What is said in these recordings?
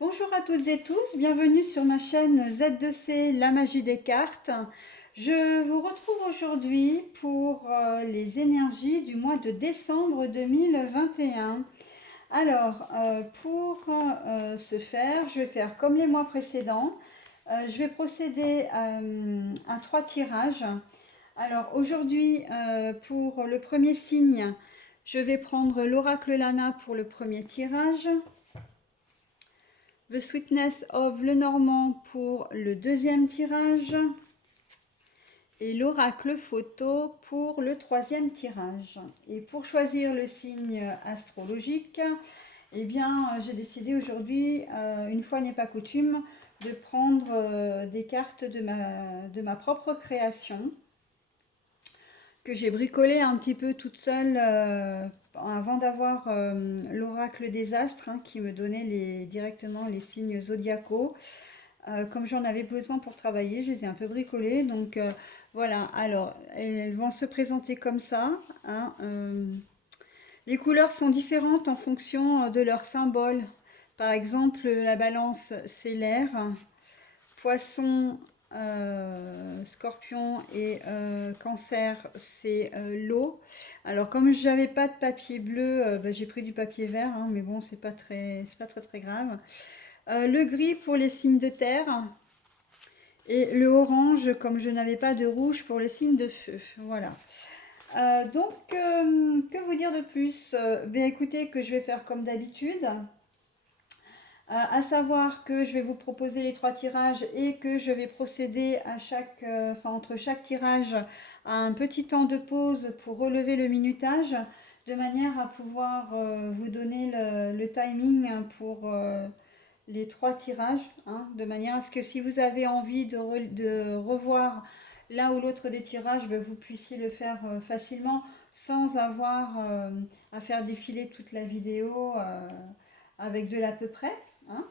Bonjour à toutes et tous, bienvenue sur ma chaîne Z2C, la magie des cartes. Je vous retrouve aujourd'hui pour les énergies du mois de décembre 2021. Alors, pour ce faire, je vais faire comme les mois précédents. Je vais procéder à 3 tirages. Alors, aujourd'hui, pour le premier signe, je vais prendre l'oracle Lana pour le premier tirage. The Sweetness of Lenormand pour le deuxième tirage et l'oracle photo pour le troisième tirage. Et pour choisir le signe astrologique, eh bien, j'ai décidé aujourd'hui, une fois n'est pas coutume, de prendre des cartes de ma propre création que j'ai bricolé un petit peu toute seule avant d'avoir l'oracle des astres qui me donnait directement les signes zodiacaux. Comme j'en avais besoin pour travailler, je les ai un peu bricolés. Donc voilà, alors elles vont se présenter comme ça. Les couleurs sont différentes en fonction de leur symbole. Par exemple, la balance, c'est l'air. Poisson, scorpion et cancer, c'est l'eau. Alors comme j'avais pas de papier bleu, j'ai pris du papier vert, mais bon, c'est pas très grave. Le gris pour les signes de terre et le orange comme je n'avais pas de rouge pour les signes de feu. Voilà. Que vous dire de plus? Bien écoutez, que je vais faire comme d'habitude. À savoir que je vais vous proposer les 3 tirages et que je vais procéder à entre chaque tirage à un petit temps de pause pour relever le minutage, de manière à pouvoir vous donner le timing pour les 3 tirages, de manière à ce que si vous avez envie de revoir l'un ou l'autre des tirages, vous puissiez le faire facilement sans avoir à faire défiler toute la vidéo avec de l'à peu près. Hein.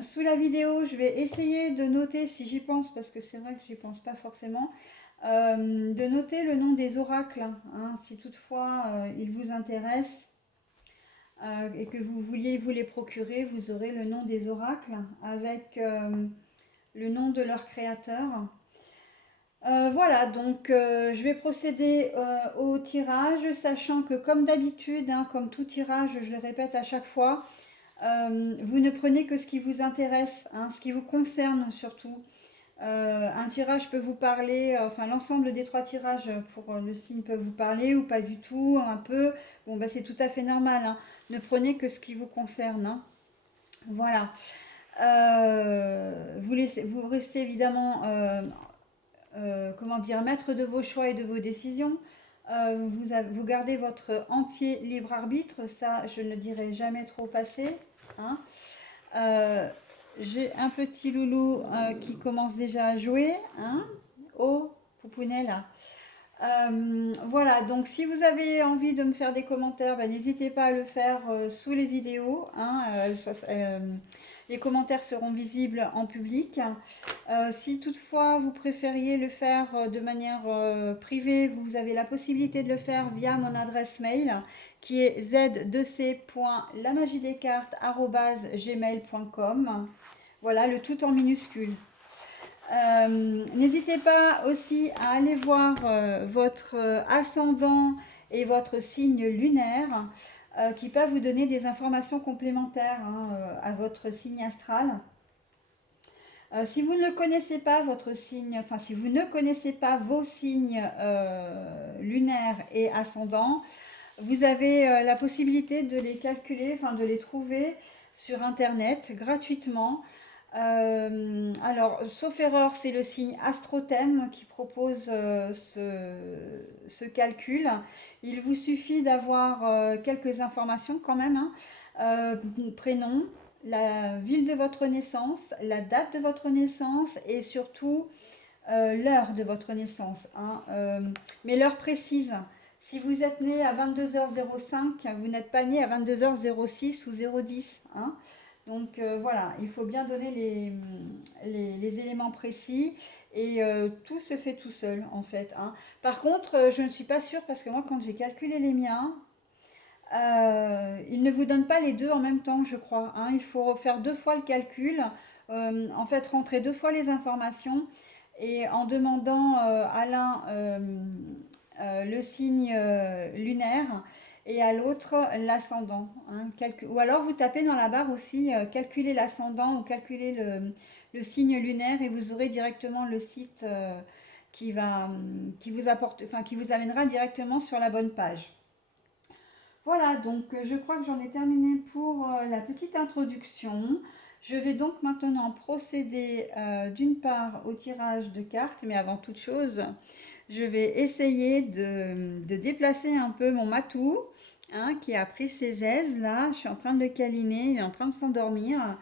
Sous la vidéo, je vais essayer de noter, si j'y pense, parce que c'est vrai que j'y pense pas forcément, de noter le nom des oracles, si toutefois ils vous intéressent et que vous vouliez vous les procurer, vous aurez le nom des oracles avec le nom de leur créateur. Voilà, donc je vais procéder au tirage, sachant que comme d'habitude, comme tout tirage, je le répète à chaque fois, vous ne prenez que ce qui vous intéresse, ce qui vous concerne surtout. Un tirage peut vous parler, l'ensemble des 3 tirages pour le signe peuvent vous parler ou pas du tout, un peu. Bon, c'est tout à fait normal. Ne prenez que ce qui vous concerne. Voilà. Vous restez évidemment, comment dire, maître de vos choix et de vos décisions. Vous gardez votre entier libre arbitre, ça je ne dirai jamais trop assez. Hein. Euh, j'ai un petit loulou qui commence déjà à jouer. Oh, Poupounella. Voilà, donc si vous avez envie de me faire des commentaires, n'hésitez pas à le faire sous les vidéos. Les commentaires seront visibles en public. Si toutefois vous préfériez le faire de manière privée, vous avez la possibilité de le faire via mon adresse mail qui est z2c.lamagiedescartes@gmail.com. Voilà, le tout en minuscule. N'hésitez pas aussi à aller voir votre ascendant et votre signe lunaire qui peuvent vous donner des informations complémentaires à votre signe astral. Si vous ne le connaissez pas, votre signe, si vous ne connaissez pas vos signes lunaires et ascendants, vous avez la possibilité de les calculer, de les trouver sur Internet gratuitement. Alors, sauf erreur, c'est le signe Astrothème qui propose ce calcul. Il vous suffit d'avoir quelques informations quand même. Prénom, la ville de votre naissance, la date de votre naissance et surtout l'heure de votre naissance. Mais l'heure précise. Si vous êtes né à 22h05, vous n'êtes pas né à 22h06 ou 010. Donc voilà, il faut bien donner les éléments précis et tout se fait tout seul en fait. Par contre, je ne suis pas sûre parce que moi quand j'ai calculé les miens, Il ne vous donne pas les deux en même temps, je crois, hein. Il faut refaire deux fois le calcul, en fait rentrer deux fois les informations et en demandant à l'un le signe lunaire et à l'autre l'ascendant, hein. Ou alors vous tapez dans la barre aussi calculer l'ascendant ou calculer le signe lunaire et vous aurez directement le site qui vous apporte, enfin, qui vous amènera directement sur la bonne page. Voilà, donc je crois que j'en ai terminé pour la petite introduction. Je vais donc maintenant procéder d'une part au tirage de cartes, mais avant toute chose, je vais essayer de déplacer un peu mon matou, hein, qui a pris ses aises là. Je suis en train de le câliner, il est en train de s'endormir.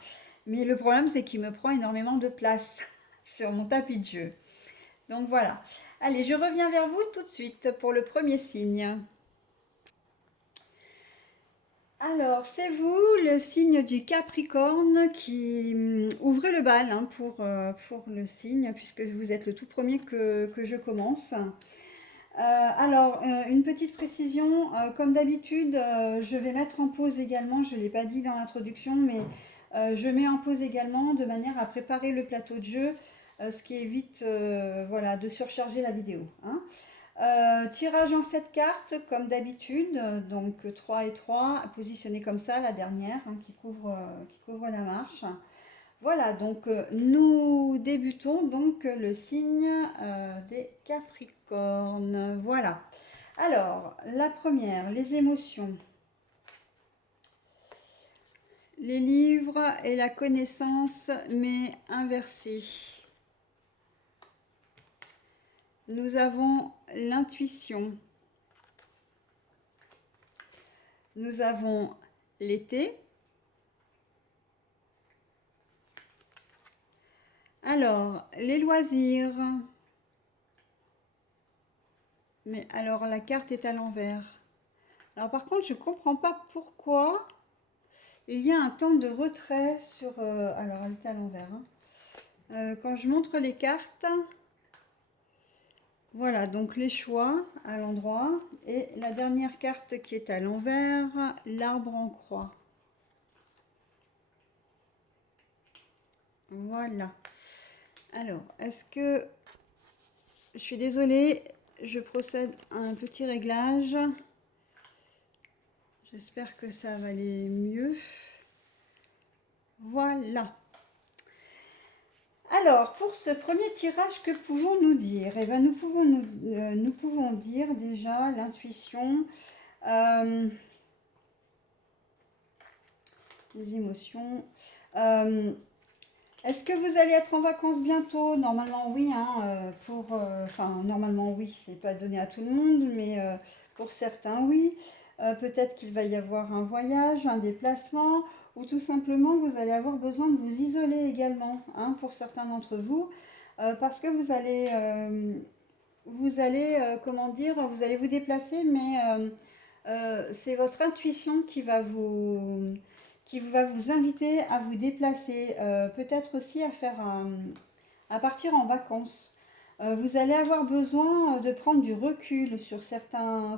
Mais le problème, c'est qu'il me prend énormément de place sur mon tapis de jeu. Donc voilà. Allez, je reviens vers vous tout de suite pour le premier signe. Alors, c'est vous, le signe du Capricorne, qui ouvrez le bal, hein, pour le signe, puisque vous êtes le tout premier que je commence. Une petite précision, comme d'habitude, je vais mettre en pause également, je ne l'ai pas dit dans l'introduction, mais je mets en pause également de manière à préparer le plateau de jeu, ce qui évite voilà, de surcharger la vidéo, hein. Tirage en 7 cartes, comme d'habitude, donc 3 et 3, positionnés comme ça, la dernière, hein, qui couvre la marche. Voilà, donc nous débutons donc le signe des Capricornes. Voilà. Alors, la première, les émotions. Les livres et la connaissance, mais inversée. Nous avons l'intuition. Nous avons l'été. Alors, les loisirs. Mais alors, la carte est à l'envers. Alors, par contre, je ne comprends pas pourquoi il y a un temps de retrait sur... alors, elle est à l'envers, hein. Quand je montre les cartes... Voilà, donc les choix à l'endroit. Et la dernière carte qui est à l'envers, l'arbre en croix. Voilà. Alors, est-ce que... Je suis désolée, je procède à un petit réglage. J'espère que ça va aller mieux. Voilà. Alors, pour ce premier tirage, que pouvons-nous dire? Eh bien, nous pouvons dire déjà l'intuition, les émotions. Est-ce que vous allez être en vacances bientôt? Normalement, oui, hein, normalement, oui, c'est pas donné à tout le monde, mais pour certains, oui. Peut-être qu'il va y avoir un voyage, un déplacement, ou tout simplement, vous allez avoir besoin de vous isoler également, hein, pour certains d'entre vous, parce que comment dire, vous allez vous déplacer, mais c'est votre intuition qui va vous inviter à vous déplacer, peut-être aussi à partir en vacances. Vous allez avoir besoin de prendre du recul sur certains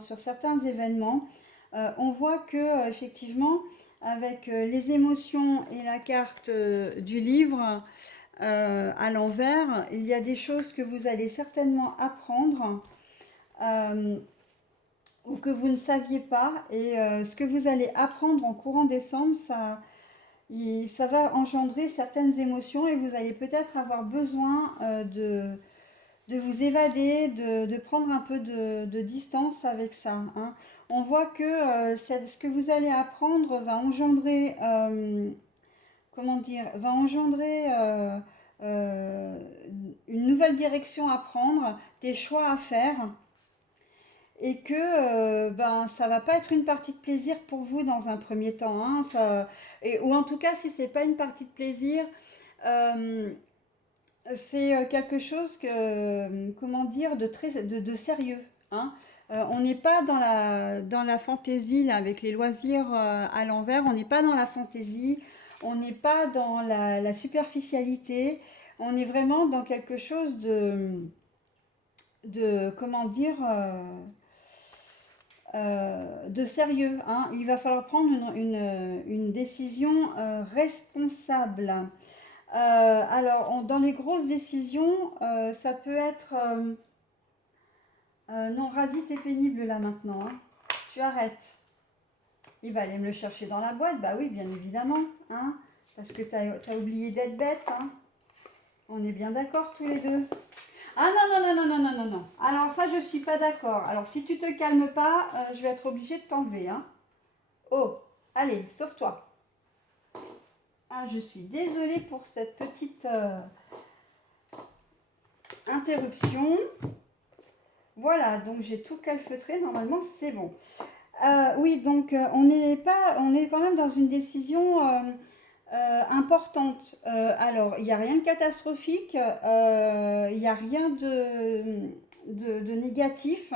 événements. On voit que effectivement, avec les émotions et la carte du livre à l'envers, il y a des choses que vous allez certainement apprendre. Ou que vous ne saviez pas. Et ce que vous allez apprendre en courant décembre, ça va engendrer certaines émotions et vous allez peut-être avoir besoin de vous évader, de prendre un peu de distance avec ça, hein. On voit que ce que vous allez apprendre va engendrer, euh, une nouvelle direction à prendre, des choix à faire et que ça va pas être une partie de plaisir pour vous dans un premier temps, hein, ou en tout cas si c'est pas une partie de plaisir, euh, c'est quelque chose comment dire, de sérieux, hein. On n'est pas dans la fantaisie là, avec les loisirs à l'envers, on n'est pas dans la fantaisie, on n'est pas dans la superficialité, on est vraiment dans quelque chose de comment dire, de sérieux, hein. Il va falloir prendre une décision responsable. Alors, dans les grosses décisions, ça peut être... non, Radit est pénible là maintenant, hein. Tu arrêtes. Il va aller me le chercher dans la boîte. Bah oui, bien évidemment, hein, parce que t'as oublié d'être bête, hein. On est bien d'accord tous les deux. Ah non, non, non, non, non, non, non, non. Alors ça, je suis pas d'accord. Alors si tu te calmes pas, je vais être obligée de t'enlever, hein. Oh, allez, sauve-toi. Ah, je suis désolée pour cette petite interruption. Voilà, donc j'ai tout calfeutré. Normalement, c'est bon. Oui, donc on est quand même dans une décision importante. Alors, il n'y a rien de catastrophique, il n'y a rien de négatif.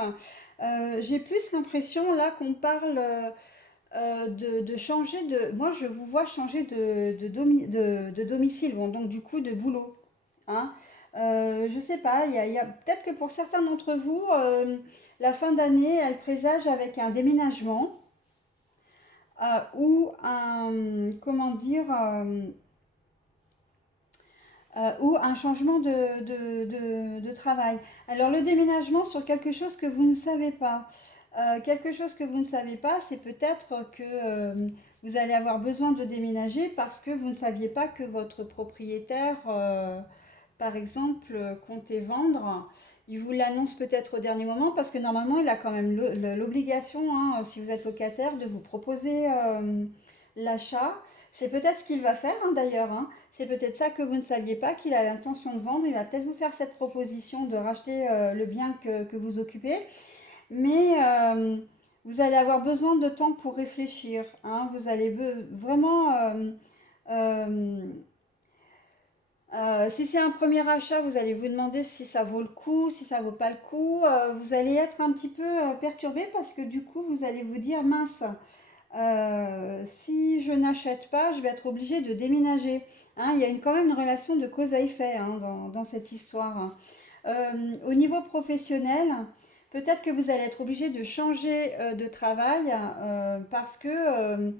J'ai plus l'impression là qu'on parle de changer de... Moi, je vous vois changer de domicile, bon, donc du coup de boulot. Hein. Je sais pas, peut-être que pour certains d'entre vous, la fin d'année, elle présage avec un déménagement ou un, comment dire, ou un changement de travail. Alors le déménagement sur quelque chose que vous ne savez pas. Quelque chose que vous ne savez pas, c'est peut-être que vous allez avoir besoin de déménager parce que vous ne saviez pas que votre propriétaire, par exemple, comptait vendre. Il vous l'annonce peut-être au dernier moment parce que normalement, il a quand même l'obligation, hein, si vous êtes locataire, de vous proposer l'achat. C'est peut-être ce qu'il va faire, hein, d'ailleurs, hein. C'est peut-être ça que vous ne saviez pas, qu'il a l'intention de vendre. Il va peut-être vous faire cette proposition de racheter le bien que vous occupez. Mais vous allez avoir besoin de temps pour réfléchir, hein. Vous allez vraiment... euh, si c'est un premier achat, vous allez vous demander si ça vaut le coup, si ça vaut pas le coup. Vous allez être un petit peu perturbé parce que du coup, vous allez vous dire, mince, si je n'achète pas, je vais être obligé de déménager. Hein, il y a quand même une relation de cause à effet, hein, dans cette histoire. Au niveau professionnel, peut-être que vous allez être obligé de changer de travail parce que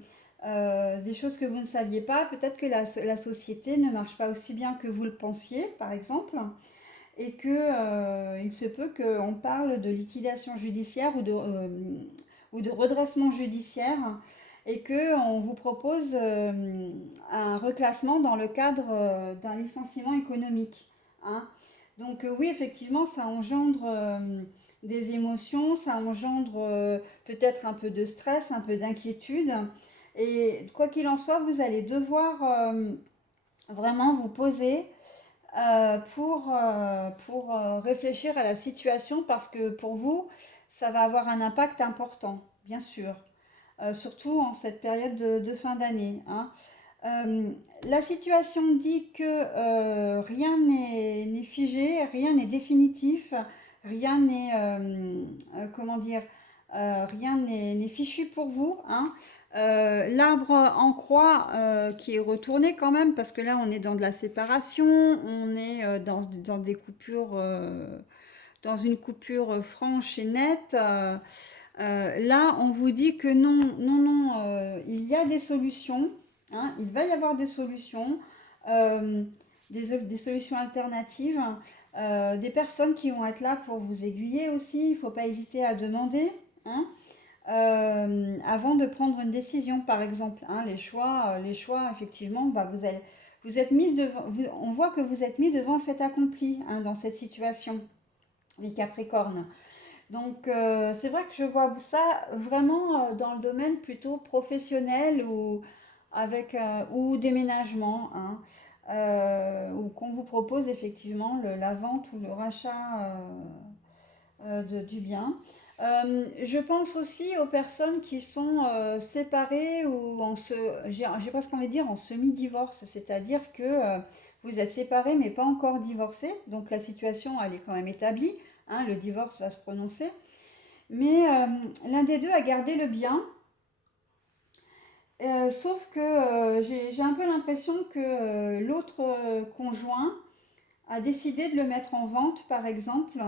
des choses que vous ne saviez pas, peut-être que la société ne marche pas aussi bien que vous le pensiez, par exemple, et que il se peut qu'on parle de liquidation judiciaire ou de redressement judiciaire et qu'on vous propose un reclassement dans le cadre d'un licenciement économique. Hein. Donc oui, effectivement, ça engendre des émotions, ça engendre peut-être un peu de stress, un peu d'inquiétude. Et quoi qu'il en soit, vous allez devoir vraiment vous poser pour réfléchir à la situation parce que pour vous, ça va avoir un impact important, bien sûr. Surtout en cette période de fin d'année. Hein. Euh, la situation dit que rien n'est figé, rien n'est définitif, rien n'est, comment dire, rien n'est fichu pour vous. Hein. L'arbre en croix qui est retourné quand même, parce que là on est dans de la séparation, on est dans des coupures, dans une coupure franche et nette. Là, on vous dit que non, non, non, il y a des solutions, hein, il va y avoir des solutions, euh, des solutions alternatives, des personnes qui vont être là pour vous aiguiller aussi. Il ne faut pas hésiter à demander, hein, avant de prendre une décision, par exemple. Hein, les choix, effectivement, bah, vous êtes mis devant, on voit que vous êtes mis devant le fait accompli, hein, dans cette situation, les Capricornes. Donc c'est vrai que je vois ça vraiment dans le domaine plutôt professionnel ou avec ou déménagement, hein, où qu'on vous propose effectivement la vente ou le rachat du bien. Je pense aussi aux personnes qui sont séparées ou j'ai presque envie de dire en semi-divorce, c'est-à-dire que vous êtes séparés mais pas encore divorcés, donc la situation elle est quand même établie, hein, le divorce va se prononcer, mais l'un des deux a gardé le bien, sauf que j'ai un peu l'impression que l'autre conjoint a décidé de le mettre en vente, par exemple,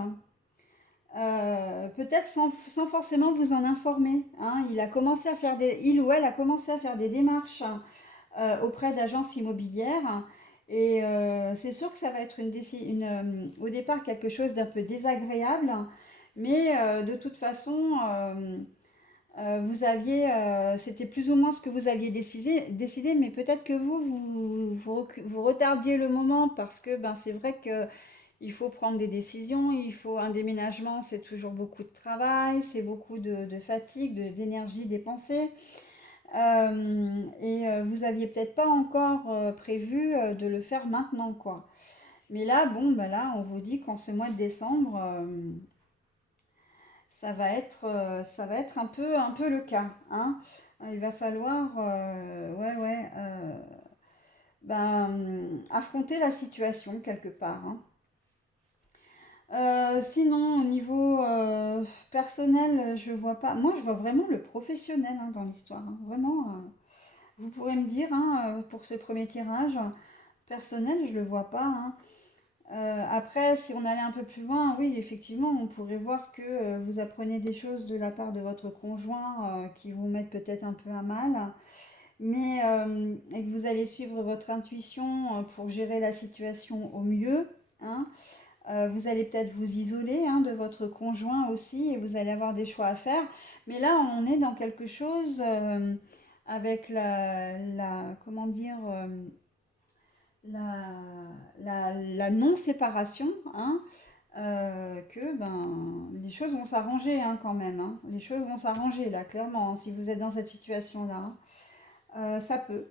peut-être sans forcément vous en informer, hein. Il ou elle a commencé à faire des démarches auprès d'agences immobilières. Et c'est sûr que ça va être au départ quelque chose d'un peu désagréable, mais de toute façon, c'était plus ou moins ce que vous aviez décidé, mais peut-être que vous retardiez le moment parce que ben, c'est vrai que il faut prendre des décisions, il faut un déménagement, c'est toujours beaucoup de travail, c'est beaucoup de fatigue, d'énergie dépensée. Et vous aviez peut-être pas encore prévu de le faire maintenant, quoi. Mais là, bon, bah là, on vous dit qu'en ce mois de décembre, ça va être un peu le cas, hein. Il va falloir, ouais, ouais, ben, affronter la situation quelque part, hein. Sinon, au niveau personnel, je vois pas. Moi, je vois vraiment le professionnel hein, dans l'histoire, hein. Vraiment, vous pourrez me dire hein, pour ce premier tirage personnel, je le vois pas, hein. Après, si on allait un peu plus loin, oui, effectivement, on pourrait voir que vous apprenez des choses de la part de votre conjoint qui vous mettent peut-être un peu à mal, mais et que vous allez suivre votre intuition pour gérer la situation au mieux, hein. Vous allez peut-être vous isoler hein, de votre conjoint aussi et vous allez avoir des choix à faire. Mais là, on est dans quelque chose avec comment dire, la, la non-séparation, hein, que ben, les choses vont s'arranger hein, quand même, hein. Les choses vont s'arranger là, clairement, hein, si vous êtes dans cette situation-là, hein. Ça peut.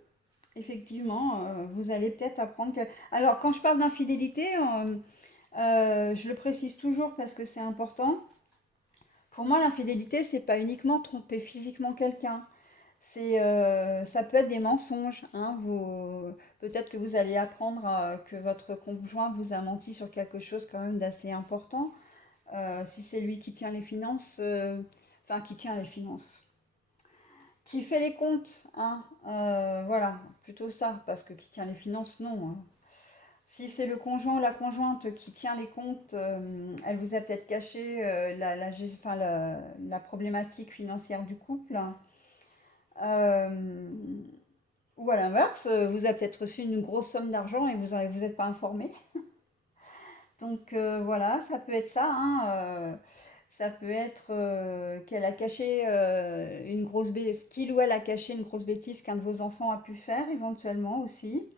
Effectivement, vous allez peut-être apprendre que... Alors, quand je parle d'infidélité, je le précise toujours parce que c'est important. Pour moi, l'infidélité, c'est pas uniquement tromper physiquement quelqu'un. Ça peut être des mensonges, hein. Peut-être que vous allez apprendre que votre conjoint vous a menti sur quelque chose quand même d'assez important. Si c'est lui qui tient les finances, enfin qui tient les finances, qui fait les comptes, hein. Voilà, plutôt ça, parce que qui tient les finances, non, hein. Si c'est le conjoint ou la conjointe qui tient les comptes, elle vous a peut-être caché la problématique financière du couple, hein. Euh, ou à l'inverse, vous avez peut-être reçu une grosse somme d'argent et vous êtes pas informé. Donc voilà, ça peut être ça, hein, ça peut être qu'elle a caché une grosse bêtise, qu'il ou elle a caché une grosse bêtise qu'un de vos enfants a pu faire éventuellement aussi.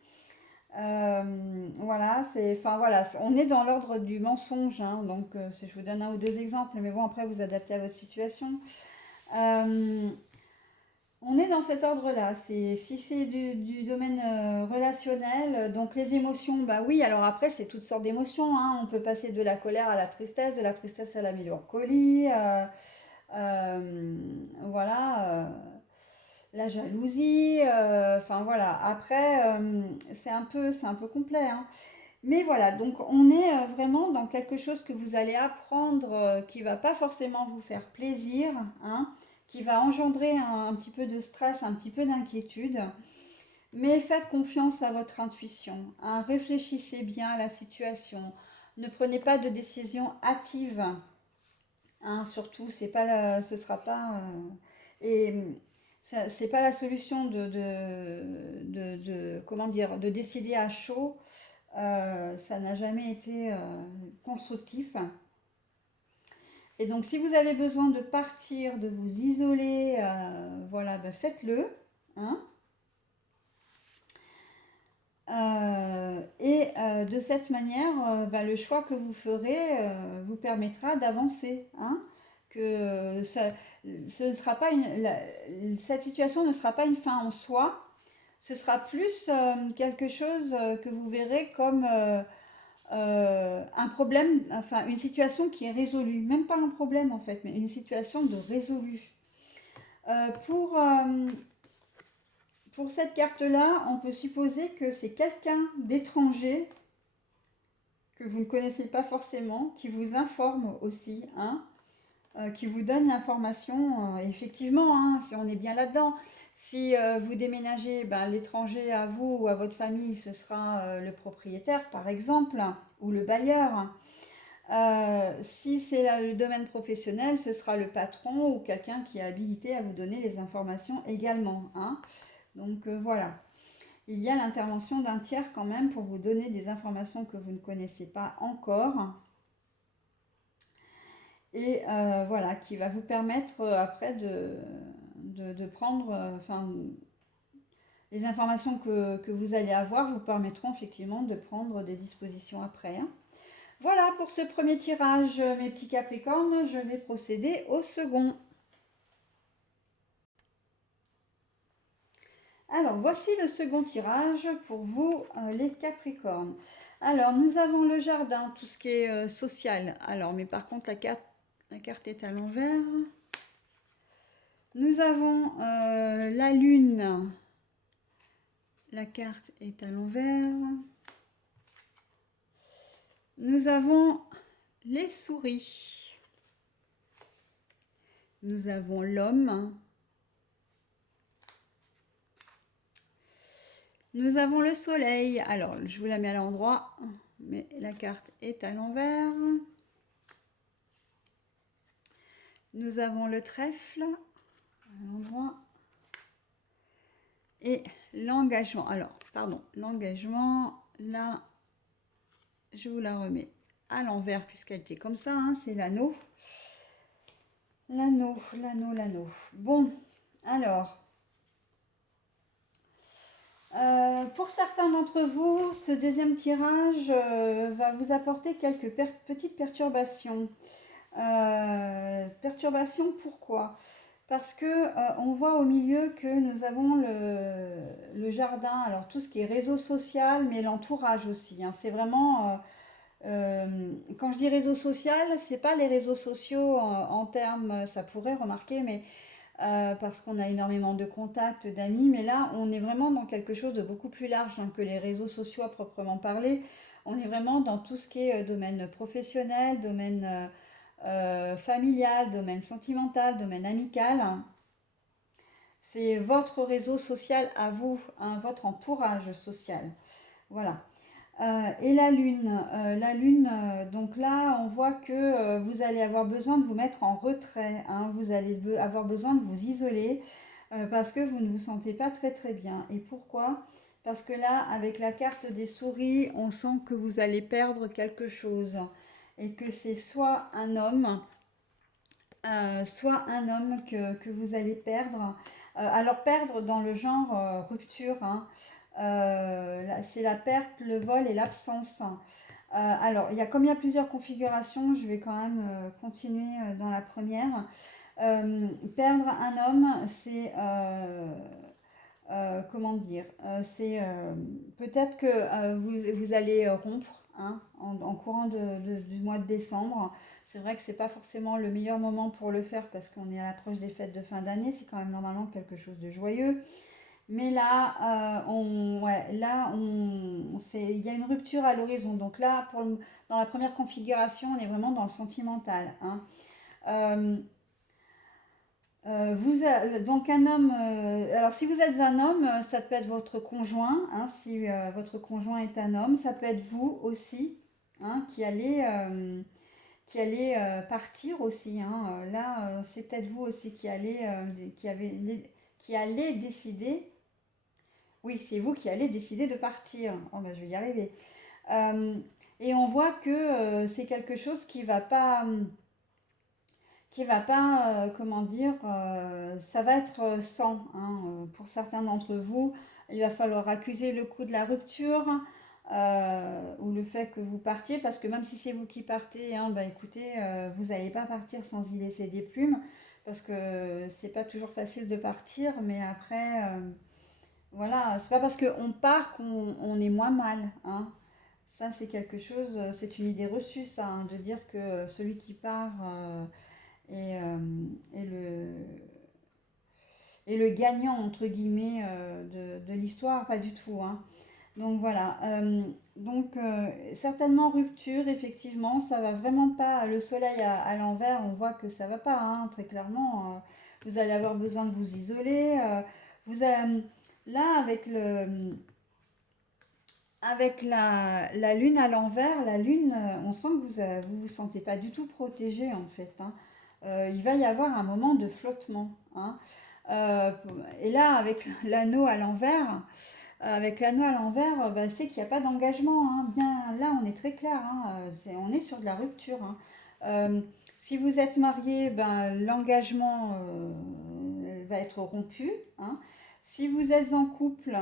Voilà, enfin voilà, on est dans l'ordre du mensonge, hein, donc je vous donne un ou deux exemples, mais bon après vous adaptez à votre situation. Euh, on est dans cet ordre-là. Si c'est du domaine relationnel, donc les émotions, bah oui, alors après, c'est toutes sortes d'émotions, hein. On peut passer de la colère à la tristesse, de la tristesse à la mélancolie, voilà, la jalousie, enfin voilà. Après, c'est un peu complet, hein. Mais voilà, donc on est vraiment dans quelque chose que vous allez apprendre qui va pas forcément vous faire plaisir, hein, qui va engendrer un petit peu de stress, un petit peu d'inquiétude. Mais faites confiance à votre intuition, hein, réfléchissez bien à la situation. Ne prenez pas de décision hâtive, hein, surtout, ce sera pas et c'est pas la solution comment dire, de décider à chaud. Ça n'a jamais été constructif. Et donc, si vous avez besoin de partir, de vous isoler, voilà, ben faites-le, hein. De cette manière, ben, le choix que vous ferez vous permettra d'avancer, hein. Que ce ne sera pas cette situation ne sera pas une fin en soi. Ce sera plus quelque chose que vous verrez comme un problème, enfin une situation qui est résolue, même pas un problème en fait, mais une situation de résolu. Euh, pour, euh, pour cette carte-là, on peut supposer que c'est quelqu'un d'étranger que vous ne connaissez pas forcément, qui vous informe aussi, hein, qui vous donne l'information. Effectivement, hein, si on est bien là-dedans, si vous déménagez, ben, l'étranger à vous ou à votre famille, ce sera le propriétaire par exemple, ou le bailleur. Si c'est le domaine professionnel, ce sera le patron ou quelqu'un qui est habilité à vous donner les informations également, hein. Donc voilà, il y a l'intervention d'un tiers quand même pour vous donner des informations que vous ne connaissez pas encore. Et voilà, qui va vous permettre après de prendre, enfin, les informations que vous allez avoir vous permettront effectivement de prendre des dispositions après, hein. Voilà pour ce premier tirage, mes petits Capricornes. Je vais procéder au second. Alors, voici le second tirage pour vous, les Capricornes. Alors, nous avons le jardin, tout ce qui est social. Alors, mais par contre, la carte est à l'envers. Nous avons la lune. La carte est à l'envers. Nous avons les souris. Nous avons l'homme. Nous avons le soleil. Alors, je vous la mets à l'endroit, mais la carte est à l'envers. Nous avons le trèfle à l'endroit. Et l'engagement. Alors, pardon, l'engagement, là, je vous la remets à l'envers puisqu'elle était comme ça, hein, c'est l'anneau. L'anneau. Bon, alors, pour certains d'entre vous, ce deuxième tirage va vous apporter quelques petites perturbations. Perturbations, pourquoi? Parce que on voit au milieu que nous avons le jardin, alors tout ce qui est réseau social, mais l'entourage aussi, hein. C'est vraiment, quand je dis réseau social, c'est pas les réseaux sociaux en termes, ça pourrait remarquer, mais parce qu'on a énormément de contacts, d'amis, mais là, on est vraiment dans quelque chose de beaucoup plus large, hein, que les réseaux sociaux à proprement parler. On est vraiment dans tout ce qui est domaine professionnel, domaine familial, domaine sentimental, domaine amical. C'est votre réseau social à vous, hein, votre entourage social. Voilà. Et la lune, donc là, on voit que vous allez avoir besoin de vous mettre en retrait, hein, vous allez avoir besoin de vous isoler parce que vous ne vous sentez pas très très bien. Et pourquoi? Parce que là, avec la carte des souris, on sent que vous allez perdre quelque chose et que c'est soit un homme que vous allez perdre. Alors perdre dans le genre rupture, hein. C'est la perte, le vol et l'absence. Alors, comme il y a plusieurs configurations, je vais quand même continuer dans la première. Perdre un homme, c'est comment dire, c'est peut-être que vous allez rompre, hein, en courant du mois de décembre. C'est vrai que c'est pas forcément le meilleur moment pour le faire parce qu'on est à l'approche des fêtes de fin d'année. C'est quand même normalement quelque chose de joyeux. Mais là, il y a une rupture à l'horizon. Donc là, dans la première configuration, on est vraiment dans le sentimental, hein. Euh, donc un homme, alors si vous êtes un homme, ça peut être votre conjoint, hein, si votre conjoint est un homme, ça peut être vous aussi, hein, qui allez partir aussi, hein. Là, c'est peut-être vous aussi qui allez décider. Oui, c'est vous qui allez décider de partir. Oh, ben, je vais y arriver. Euh, et on voit que c'est quelque chose qui va pas, comment dire, ça va être sans, hein. Pour certains d'entre vous, il va falloir accuser le coup de la rupture ou le fait que vous partiez, parce que même si c'est vous qui partez, hein, bah, écoutez, vous n'allez pas partir sans y laisser des plumes, parce que c'est pas toujours facile de partir, mais après, voilà, c'est pas parce qu'on part qu'on est moins mal, hein. Ça, c'est quelque chose, c'est une idée reçue, ça, hein, de dire que celui qui part est le gagnant, entre guillemets, de l'histoire, pas du tout, hein. Donc voilà, certainement rupture, effectivement, ça va vraiment pas, le soleil à l'envers, on voit que ça va pas, hein, très clairement. Vous allez avoir besoin de vous isoler. Vous allez- là, avec avec la lune à l'envers, la lune, on sent que vous vous sentez pas du tout protégé en fait, hein. Il va y avoir un moment de flottement, hein. Euh, et là, avec l'anneau à l'envers, bah, c'est qu'il n'y a pas d'engagement, hein. Bien là, on est très clair, hein. On est sur de la rupture, hein. Euh, si vous êtes marié, ben, l'engagement va être rompu, hein. Si vous êtes en couple,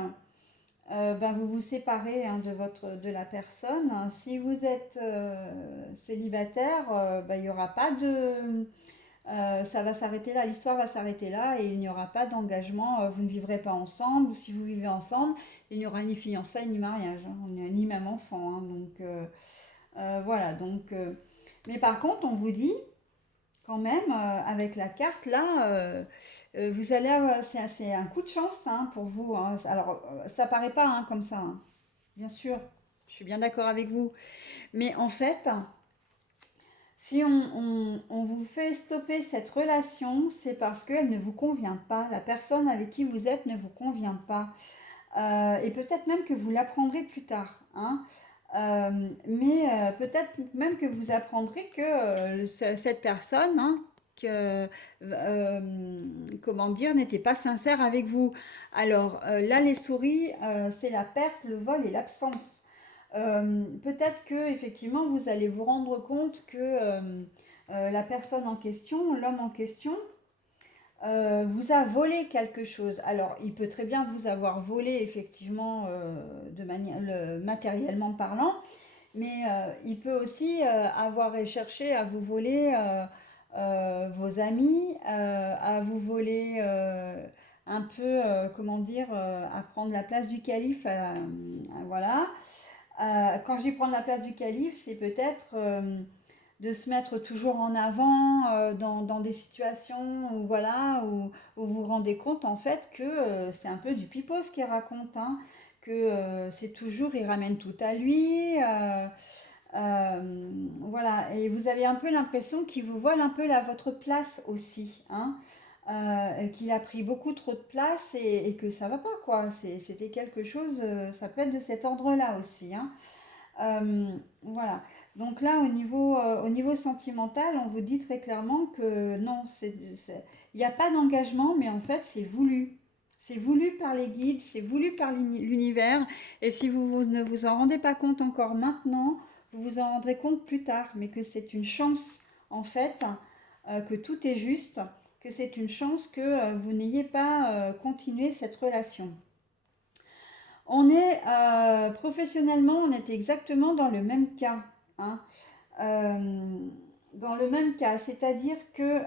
ben, vous vous séparez, hein, de la personne. Si vous êtes célibataire, ben, il n'y aura pas de... ça va s'arrêter là, l'histoire va s'arrêter là et il n'y aura pas d'engagement, vous ne vivrez pas ensemble, ou si vous vivez ensemble, il n'y aura ni fiançailles ni mariage, hein, ni même enfant, hein. Donc voilà, mais par contre, on vous dit quand même, avec la carte là, vous allez avoir, c'est un coup de chance, hein, pour vous, hein. Alors, ça paraît pas, hein, comme ça, hein. Bien sûr, je suis bien d'accord avec vous. Mais en fait, si on vous fait stopper cette relation, c'est parce qu'elle ne vous convient pas. La personne avec qui vous êtes ne vous convient pas. Et peut-être même que vous l'apprendrez plus tard, hein. Mais peut-être même que vous apprendrez que cette personne, hein, que, comment dire, n'était pas sincère avec vous. Alors là, les souris, c'est la perte, le vol et l'absence. Peut-être que effectivement, vous allez vous rendre compte que la personne en question, l'homme en question, vous a volé quelque chose. Alors, il peut très bien vous avoir volé, effectivement, de manière matériellement parlant, mais il peut aussi avoir cherché à vous voler vos amis, à vous voler un peu, comment dire, à prendre la place du calife. Voilà. Quand je dis prendre la place du calife, c'est peut-être de se mettre toujours en avant dans des situations où, voilà, où vous vous rendez compte en fait que c'est un peu du pipeau ce qu'il raconte, hein, que c'est toujours, il ramène tout à lui. Voilà, et vous avez un peu l'impression qu'il vous vole un peu votre place aussi, hein, qu'il a pris beaucoup trop de place et que ça va pas, quoi. C'était quelque chose, ça peut être de cet ordre-là aussi, hein. Voilà. Donc là, au niveau sentimental, on vous dit très clairement que non, il n'y a pas d'engagement, mais en fait, c'est voulu. C'est voulu par les guides, c'est voulu par l'univers. Et si vous ne vous en rendez pas compte encore maintenant, vous vous en rendrez compte plus tard, mais que c'est une chance, en fait, que tout est juste, que c'est une chance que vous n'ayez pas continué cette relation. On est professionnellement, on est exactement dans le même cas, hein. Euh, dans le même cas, c'est-à-dire que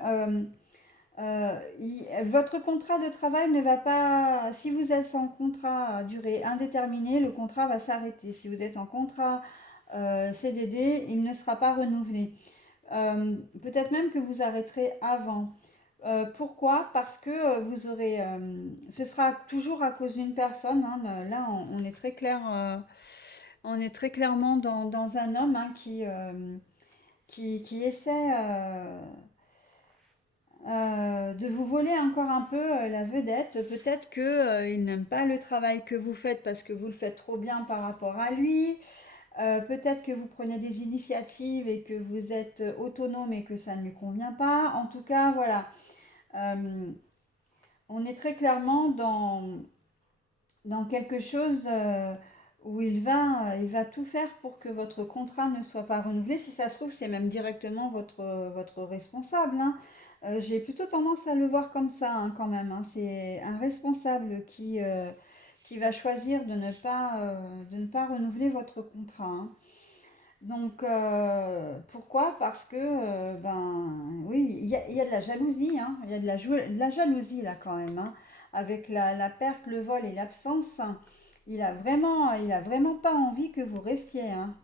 votre contrat de travail ne va pas. Si vous êtes en contrat à durée indéterminée, le contrat va s'arrêter. Si vous êtes en contrat CDD, il ne sera pas renouvelé. Peut-être même que vous arrêterez avant. Pourquoi? Parce que vous aurez, ce sera toujours à cause d'une personne, hein. Là, on est très clair, on est très clairement dans un homme, hein, qui essaie de vous voler encore un peu la vedette. Peut-être que il n'aime pas le travail que vous faites parce que vous le faites trop bien par rapport à lui. Peut-être que vous prenez des initiatives et que vous êtes autonome et que ça ne lui convient pas. En tout cas, voilà. Euh, on est très clairement dans quelque chose où il va tout faire pour que votre contrat ne soit pas renouvelé. Si ça se trouve, c'est même directement votre responsable, hein. J'ai plutôt tendance à le voir comme ça, hein, quand même, hein. C'est un responsable qui va choisir de ne pas renouveler votre contrat, hein. Donc, pourquoi? Parce que, ben, oui, il y a de la jalousie, hein. Il y a de la jalousie là quand même, hein. Avec la perte, le vol et l'absence, il a vraiment pas envie que vous restiez, hein.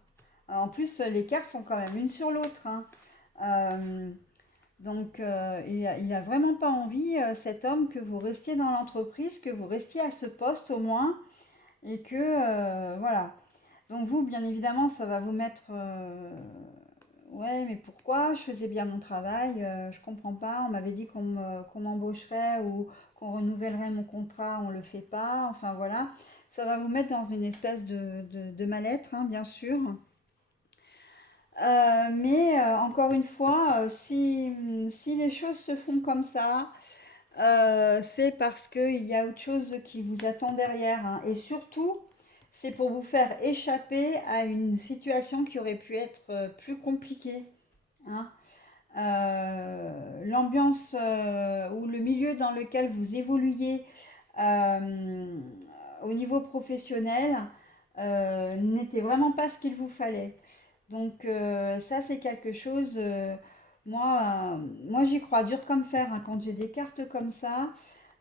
En plus, les cartes sont quand même une sur l'autre, hein. Euh, donc, il a vraiment pas envie, cet homme, que vous restiez dans l'entreprise, que vous restiez à ce poste au moins, et que, voilà. Donc vous, bien évidemment, ça va vous mettre ouais, mais pourquoi? Je faisais bien mon travail, je comprends pas. On m'avait dit qu'on m'embaucherait ou qu'on renouvellerait mon contrat, on le fait pas. Enfin voilà. ça va vous mettre dans une espèce de mal-être, hein, bien sûr. Mais encore une fois, si les choses se font comme ça, c'est parce qu'il y a autre chose qui vous attend derrière, hein. Et surtout, c'est pour vous faire échapper à une situation qui aurait pu être plus compliquée, hein. L'ambiance ou le milieu dans lequel vous évoluiez euh, au niveau professionnel n'était vraiment pas ce qu'il vous fallait. Donc ça c'est quelque chose, moi j'y crois dur comme fer, hein. Quand j'ai des cartes comme ça,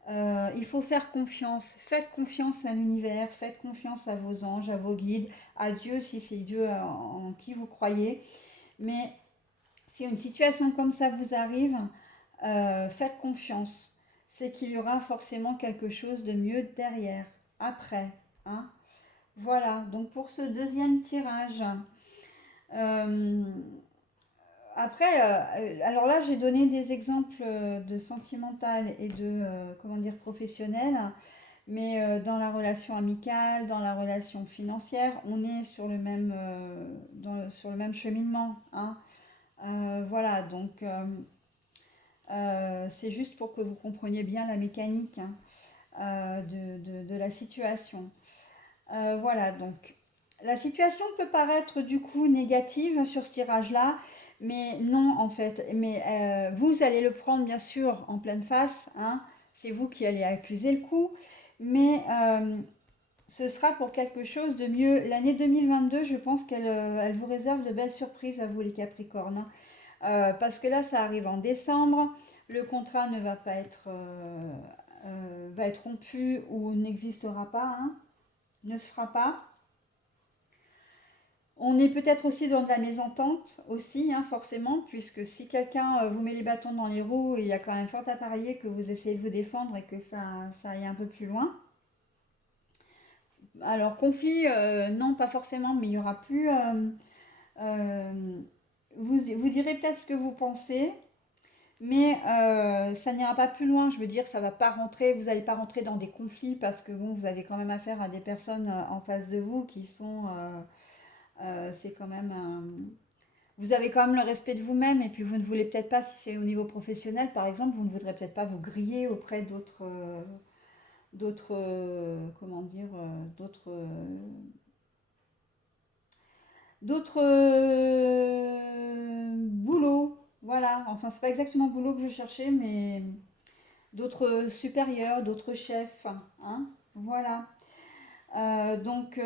il faut faire confiance. Faites confiance à l'univers, faites confiance à vos anges, à vos guides, à Dieu si c'est Dieu en qui vous croyez. Mais si une situation comme ça vous arrive, faites confiance. C'est qu'il y aura forcément quelque chose de mieux derrière, après, hein. Voilà, donc pour ce deuxième tirage. Euh, Après, alors là, j'ai donné des exemples de sentimental et de, comment dire, professionnel, mais dans la relation amicale, dans la relation financière, on est sur le même, sur le même cheminement, hein. Voilà, donc c'est juste pour que vous compreniez bien la mécanique, hein, de la situation. Voilà, donc la situation peut paraître du coup négative sur ce tirage-là, mais non en fait. Mais vous allez le prendre bien sûr en pleine face, hein. C'est vous qui allez accuser le coup, mais ce sera pour quelque chose de mieux. L'année 2022, je pense qu'elle elle vous réserve de belles surprises à vous les Capricornes, hein. Parce que là, ça arrive en décembre, le contrat ne va pas être, va être rompu ou n'existera pas, hein, ne se fera pas. On est peut-être aussi dans de la mésentente aussi, hein, forcément, puisque si quelqu'un vous met les bâtons dans les roues, il y a quand même fort à parier que vous essayez de vous défendre et que ça aille un peu plus loin. Alors, conflit, non, pas forcément, mais il y aura plus... euh, vous direz peut-être ce que vous pensez, mais ça n'ira pas plus loin. Je veux dire, ça va pas rentrer, vous n'allez pas rentrer dans des conflits parce que bon, vous avez quand même affaire à des personnes en face de vous qui sont... c'est quand même vous avez quand même le respect de vous-même et puis vous ne voulez peut-être pas, si c'est au niveau professionnel par exemple, vous ne voudrez peut-être pas vous griller auprès d'autres, comment dire, d'autres boulots. Voilà, enfin c'est pas exactement boulot que je cherchais, mais d'autres supérieurs, d'autres chefs, hein. Voilà. Donc,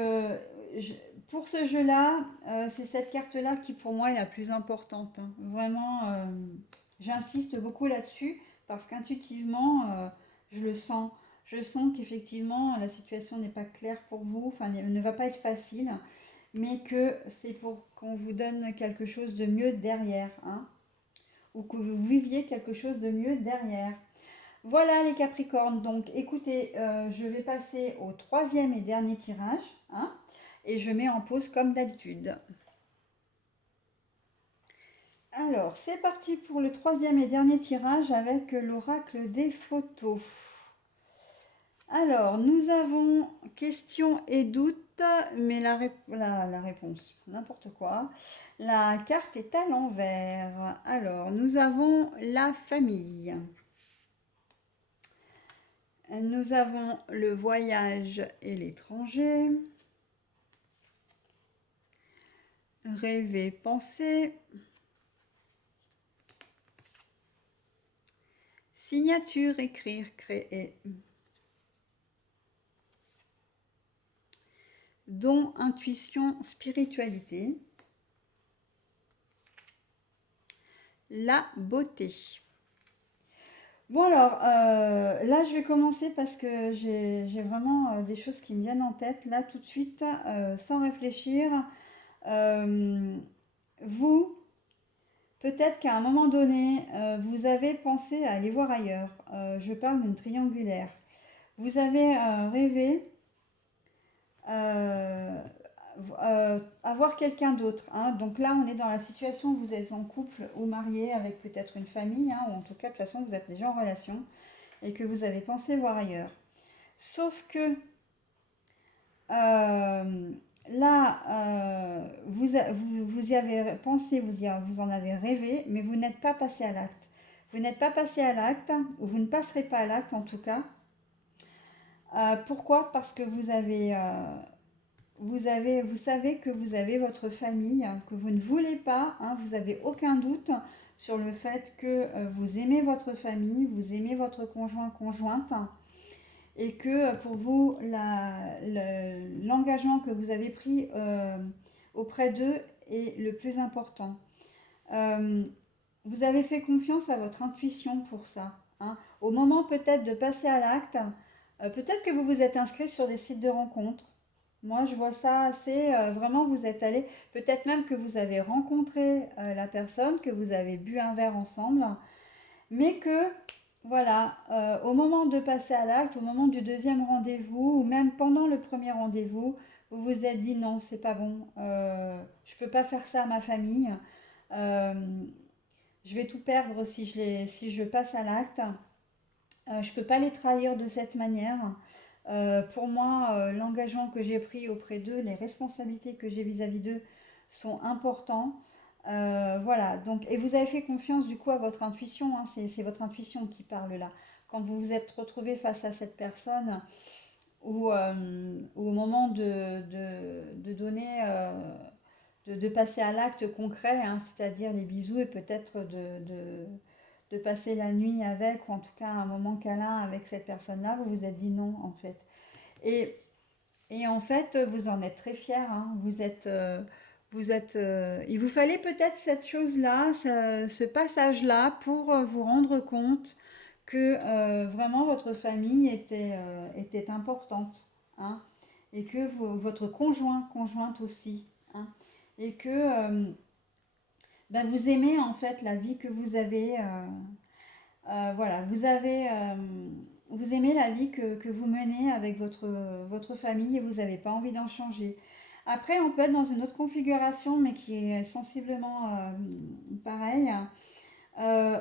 je- pour ce jeu-là, c'est cette carte-là qui pour moi est la plus importante, hein. Vraiment, j'insiste beaucoup là-dessus parce qu'intuitivement, je le sens. Je sens qu'effectivement, la situation n'est pas claire pour vous, enfin, ne va pas être facile, mais que c'est pour qu'on vous donne quelque chose de mieux derrière, hein, ou que vous viviez quelque chose de mieux derrière. Voilà les Capricornes, donc écoutez, je vais passer au troisième et dernier tirage, hein, et je mets en pause comme d'habitude. Alors, c'est parti pour le troisième et dernier tirage avec l'oracle des photos. Alors, nous avons questions et doutes, mais la réponse, n'importe quoi. La carte est à l'envers. Alors, nous avons la famille. Nous avons le voyage et l'étranger. Rêver, penser. Signature, écrire, créer. Don, intuition, spiritualité. La beauté. Bon alors, là je vais commencer parce que j'ai vraiment des choses qui me viennent en tête, là tout de suite, sans réfléchir. Euh, vous, peut-être qu'à un moment donné, vous avez pensé à aller voir ailleurs. Je parle d'une triangulaire. Vous avez rêvé euh, avoir quelqu'un d'autre, hein. Donc là, on est dans la situation où vous êtes en couple ou marié avec peut-être une famille, hein, ou en tout cas, de toute façon, vous êtes déjà en relation et que vous avez pensé voir ailleurs. Sauf que Euh, Là, vous y avez pensé, vous en avez rêvé, mais vous n'êtes pas passé à l'acte. Vous n'êtes pas passé à l'acte, ou vous ne passerez pas à l'acte en tout cas. Pourquoi? Parce que vous savez que vous avez votre famille, que vous ne voulez pas, hein, vous n'avez aucun doute sur le fait que vous aimez votre famille, vous aimez votre conjoint, conjointe, et que pour vous, l'engagement que vous avez pris auprès d'eux est le plus important. Euh, Vous avez fait confiance à votre intuition pour ça, hein. Au moment peut-être de passer à l'acte, peut-être que vous vous êtes inscrit sur des sites de rencontres. Moi, je vois ça assez, vraiment, vous êtes allé, peut-être même que vous avez rencontré la personne, que vous avez bu un verre ensemble, mais que, voilà, au moment de passer à l'acte, au moment du deuxième rendez-vous, ou même pendant le premier rendez-vous, vous vous êtes dit non, c'est pas bon, je peux pas faire ça à ma famille, euh, je vais tout perdre si je passe à l'acte. Je ne peux pas les trahir de cette manière. Pour moi, l'engagement que j'ai pris auprès d'eux, les responsabilités que j'ai vis-à-vis d'eux sont importants. Voilà, donc, et vous avez fait confiance du coup à votre intuition, hein, c'est votre intuition qui parle là. Quand vous vous êtes retrouvé face à cette personne, ou au moment de donner, de passer à l'acte concret, hein, c'est-à-dire les bisous et peut-être de passer la nuit avec, ou en tout cas un moment câlin avec cette personne-là, vous vous êtes dit non en fait. Et, et en fait, vous en êtes très fiers, hein. Il vous fallait peut-être cette chose-là, ce passage-là pour vous rendre compte que vraiment votre famille était importante, hein, et que votre conjoint, conjointe aussi, hein, et que ben, vous aimez en fait la vie que vous avez. Voilà, vous aimez la vie que vous menez avec votre famille et vous n'avez pas envie d'en changer. Après, on peut être dans une autre configuration, mais qui est sensiblement pareille,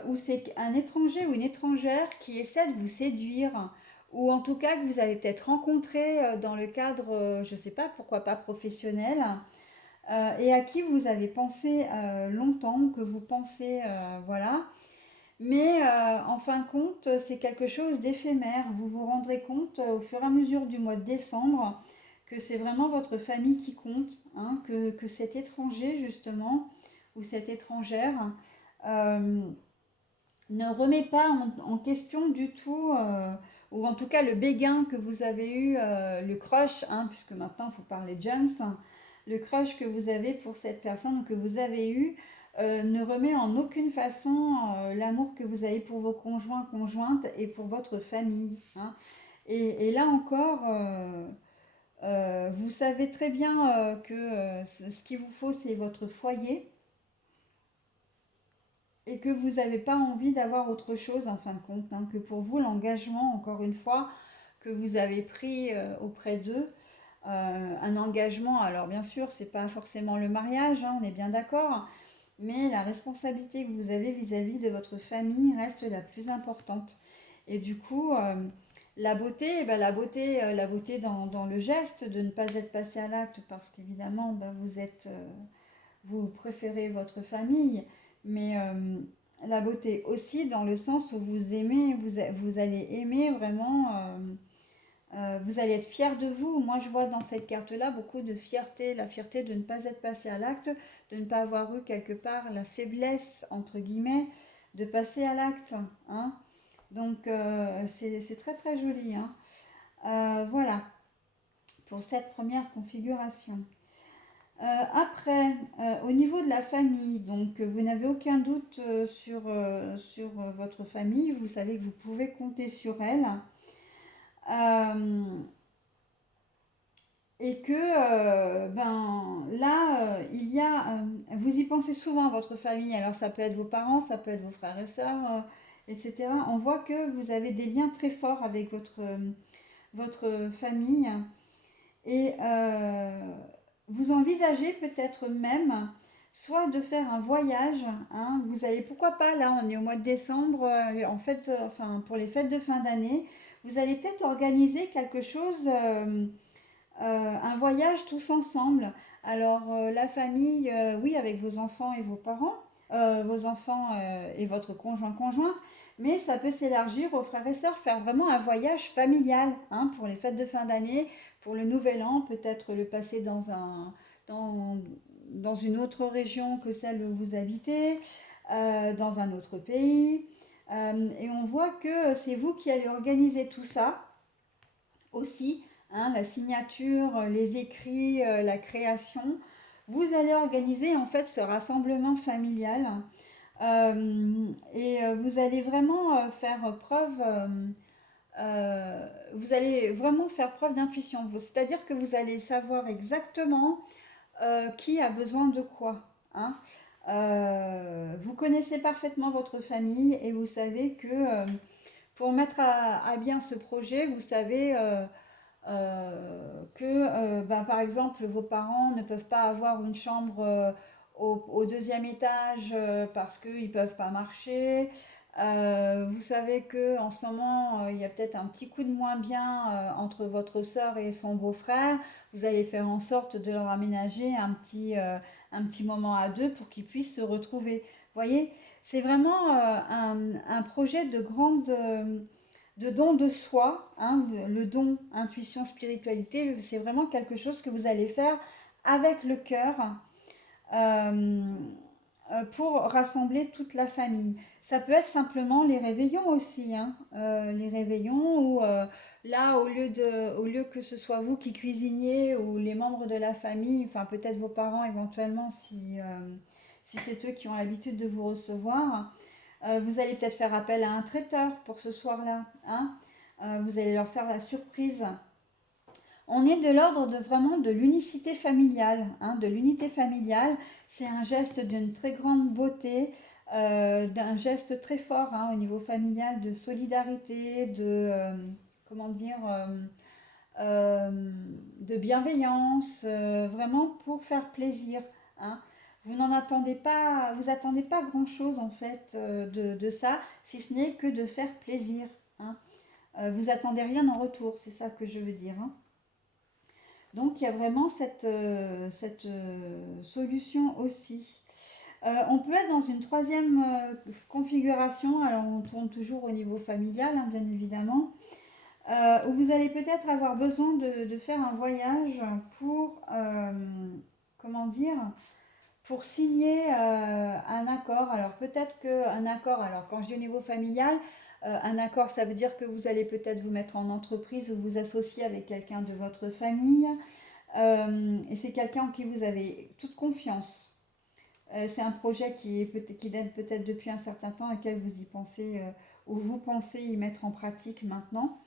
où c'est un étranger ou une étrangère qui essaie de vous séduire, ou en tout cas que vous avez peut-être rencontré dans le cadre, je ne sais pas, pourquoi pas professionnel, et à qui vous avez pensé longtemps, que vous pensez, voilà. Mais en fin de compte, c'est quelque chose d'éphémère. Vous vous rendrez compte au fur et à mesure du mois de décembre que c'est vraiment votre famille qui compte, hein, que cet étranger justement, ou cette étrangère, euh, ne remet pas en question du tout, ou en tout cas le béguin que vous avez eu, le crush, hein, puisque maintenant il faut parler Jones, le crush que vous avez pour cette personne, que vous avez eu, ne remet en aucune façon l'amour que vous avez pour vos conjoints, conjointes et pour votre famille, hein. Et là encore, vous savez très bien que ce qu'il vous faut, c'est votre foyer, et que vous n'avez pas envie d'avoir autre chose en fin de compte, hein, que pour vous l'engagement, encore une fois, que vous avez pris auprès d'eux, un engagement, alors bien sûr, c'est pas forcément le mariage, hein, on est bien d'accord, mais la responsabilité que vous avez vis-à-vis de votre famille reste la plus importante. Et du coup, la beauté, ben, la beauté dans le geste, de ne pas être passé à l'acte, parce qu'évidemment, ben, vous préférez votre famille, mais la beauté aussi dans le sens où vous aimez, vous allez aimer vraiment, vous allez être fier de vous. Moi, je vois dans cette carte-là beaucoup de fierté, la fierté de ne pas être passé à l'acte, de ne pas avoir eu quelque part la faiblesse, entre guillemets, de passer à l'acte, hein. Donc, c'est très très joli, hein. Voilà, pour cette première configuration. Après, au niveau de la famille, donc vous n'avez aucun doute sur votre famille, vous savez que vous pouvez compter sur elle. Euh, et que ben là, vous y pensez souvent, votre famille. Alors ça peut être vos parents, ça peut être vos frères et sœurs, etc. On voit que vous avez des liens très forts avec votre famille. Et vous envisagez peut-être même soit de faire un voyage, hein, vous allez, pourquoi pas, là on est au mois de décembre, en fait, enfin pour les fêtes de fin d'année, vous allez peut-être organiser quelque chose, un voyage tous ensemble. Alors la famille, oui, avec vos enfants et vos parents, vos enfants et votre conjoint-conjointe, mais ça peut s'élargir aux frères et sœurs, faire vraiment un voyage familial, hein, pour les fêtes de fin d'année, pour le nouvel an, peut-être le passer dans, dans une autre région que celle où vous habitez, dans un autre pays. Et on voit que c'est vous qui allez organiser tout ça aussi, hein, la signature, les écrits, la création. Vous allez organiser en fait ce rassemblement familial vous allez vraiment faire preuve, vous allez vraiment faire preuve d'intuition. C'est-à-dire que vous allez savoir exactement qui a besoin de quoi, hein. Vous connaissez parfaitement votre famille et vous savez que pour mettre à bien ce projet, vous savez ben, par exemple, vos parents ne peuvent pas avoir une chambre au deuxième étage parce qu'ils ne peuvent pas marcher. Vous savez que en ce moment, il y a peut-être un petit coup de moins bien entre votre sœur et son beau-frère. Vous allez faire en sorte de leur aménager un petit moment à deux pour qu'ils puissent se retrouver. Vous voyez, c'est vraiment un projet de don de soi, hein, le don, intuition, spiritualité, c'est vraiment quelque chose que vous allez faire avec le cœur euh, pour rassembler toute la famille. Ça peut être simplement les réveillons aussi, hein, les réveillons où là, au lieu que ce soit vous qui cuisiniez ou les membres de la famille, enfin peut-être vos parents éventuellement si c'est eux qui ont l'habitude de vous recevoir, vous allez peut-être faire appel à un traiteur pour ce soir-là, hein. Vous allez leur faire la surprise. On est de l'ordre de vraiment de l'unicité familiale, hein, de l'unité familiale. C'est un geste d'une très grande beauté, d'un geste très fort, hein, au niveau familial, de solidarité, comment dire, de bienveillance, vraiment pour faire plaisir, hein. Vous n'en attendez pas, vous attendez pas grand-chose en fait de ça, si ce n'est que de faire plaisir, hein. Vous attendez rien en retour, c'est ça que je veux dire, hein. Donc il y a vraiment cette solution aussi. On peut être dans une troisième configuration, alors on tourne toujours au niveau familial, hein, bien évidemment, où vous allez peut-être avoir besoin de faire un voyage pour, comment dire, pour signer un accord. Alors peut-être qu'un accord, alors quand je dis au niveau familial, un accord ça veut dire que vous allez peut-être vous mettre en entreprise ou vous associer avec quelqu'un de votre famille, et c'est quelqu'un en qui vous avez toute confiance. C'est un projet qui date peut-être depuis un certain temps et auquel vous y pensez, ou vous pensez y mettre en pratique maintenant.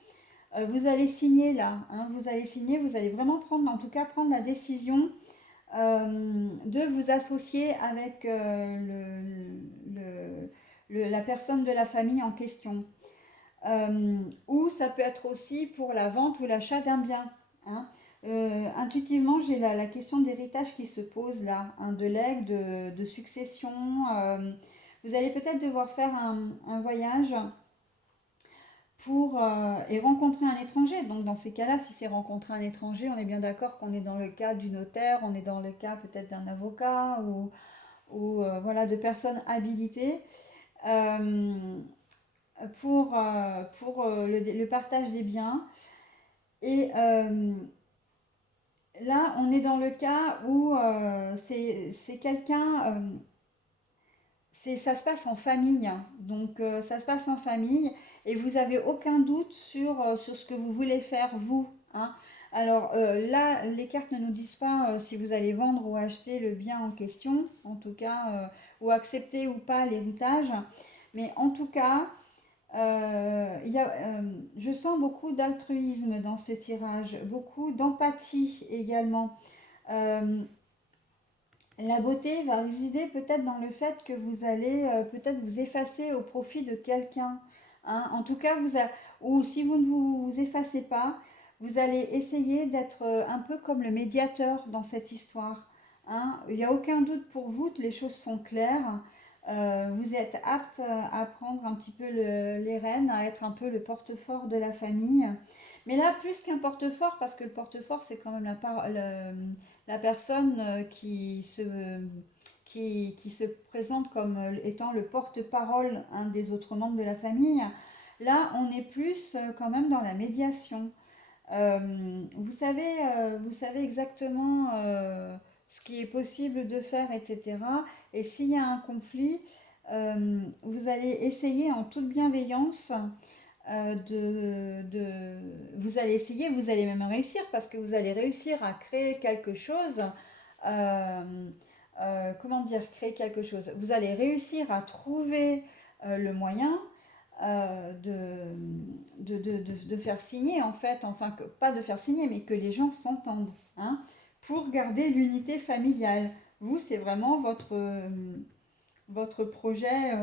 Vous allez signer là, hein, vous allez signer, vous allez vraiment prendre, en tout cas prendre la décision de vous associer avec la personne de la famille en question. Ou ça peut être aussi pour la vente ou l'achat d'un bien, hein. Intuitivement, j'ai la question d'héritage qui se pose là, hein, de legs, de succession. Vous allez peut-être devoir faire un voyage et rencontrer un étranger. Donc dans ces cas-là, si c'est rencontrer un étranger, on est bien d'accord qu'on est dans le cas du notaire, on est dans le cas peut-être d'un avocat ou voilà, de personnes habilitées euh, pour le partage des biens. Et là, on est dans le cas où c'est quelqu'un, ça se passe en famille, hein. Donc ça se passe en famille et vous avez aucun doute sur ce que vous voulez faire vous, hein. Alors là, les cartes ne nous disent pas si vous allez vendre ou acheter le bien en question, en tout cas, ou accepter ou pas l'héritage. Mais en tout cas, je sens beaucoup d'altruisme dans ce tirage, beaucoup d'empathie également. Euh, la beauté va résider peut-être dans le fait que vous allez peut-être vous effacer au profit de quelqu'un, hein. En tout cas, ou si vous ne vous effacez pas, vous allez essayer d'être un peu comme le médiateur dans cette histoire, hein. Il n'y a aucun doute pour vous, les choses sont claires. Vous êtes apte à prendre un petit peu les rênes, à être un peu le porte-fort de la famille. Mais là, plus qu'un porte-fort, parce que le porte-fort, c'est quand même la personne qui se présente comme étant le porte-parole, hein, des autres membres de la famille. Là, on est plus quand même dans la médiation. Vous savez exactement ce qui est possible de faire, etc. Et s'il y a un conflit, vous allez essayer en toute bienveillance vous allez essayer, vous allez même réussir parce que vous allez réussir à créer quelque chose. euh, Comment dire, créer quelque chose? Vous allez réussir à trouver le moyen de faire signer, en fait, enfin, pas de faire signer, mais que les gens s'entendent, hein, pour garder l'unité familiale. Vous, c'est vraiment votre projet,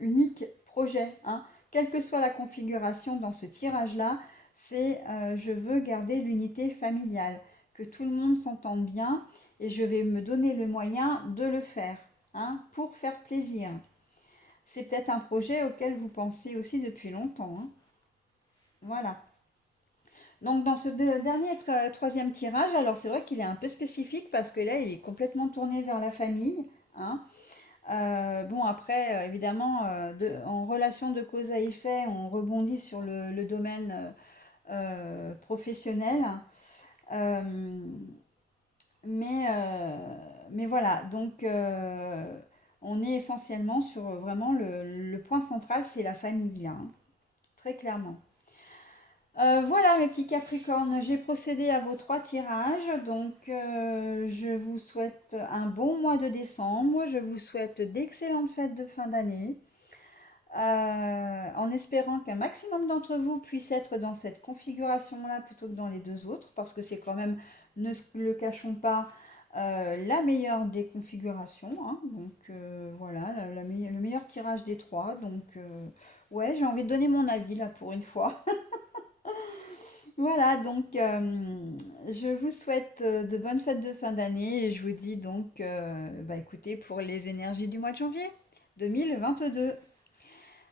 unique projet, hein. Quelle que soit la configuration dans ce tirage-là, c'est je veux garder l'unité familiale, que tout le monde s'entende bien et je vais me donner le moyen de le faire, hein, pour faire plaisir. C'est peut-être un projet auquel vous pensez aussi depuis longtemps, hein. Voilà. Donc dans ce dernier troisième tirage, alors c'est vrai qu'il est un peu spécifique parce que là il est complètement tourné vers la famille, hein. Bon, après, évidemment, en relation de cause à effet, on rebondit sur le domaine professionnel. Euh, mais voilà, donc on est essentiellement sur vraiment le point central, c'est la famille, hein, très clairement. Voilà mes petits Capricornes, j'ai procédé à vos trois tirages, donc je vous souhaite un bon mois de décembre, je vous souhaite d'excellentes fêtes de fin d'année, en espérant qu'un maximum d'entre vous puissent être dans cette configuration-là plutôt que dans les deux autres, parce que c'est quand même, ne le cachons pas, la meilleure des configurations, hein. Donc voilà, le meilleur tirage des trois, donc ouais, j'ai envie de donner mon avis là pour une fois. Voilà, donc je vous souhaite de bonnes fêtes de fin d'année et je vous dis donc, bah écoutez, pour les énergies du mois de janvier 2022.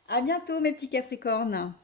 À bientôt mes petits Capricornes.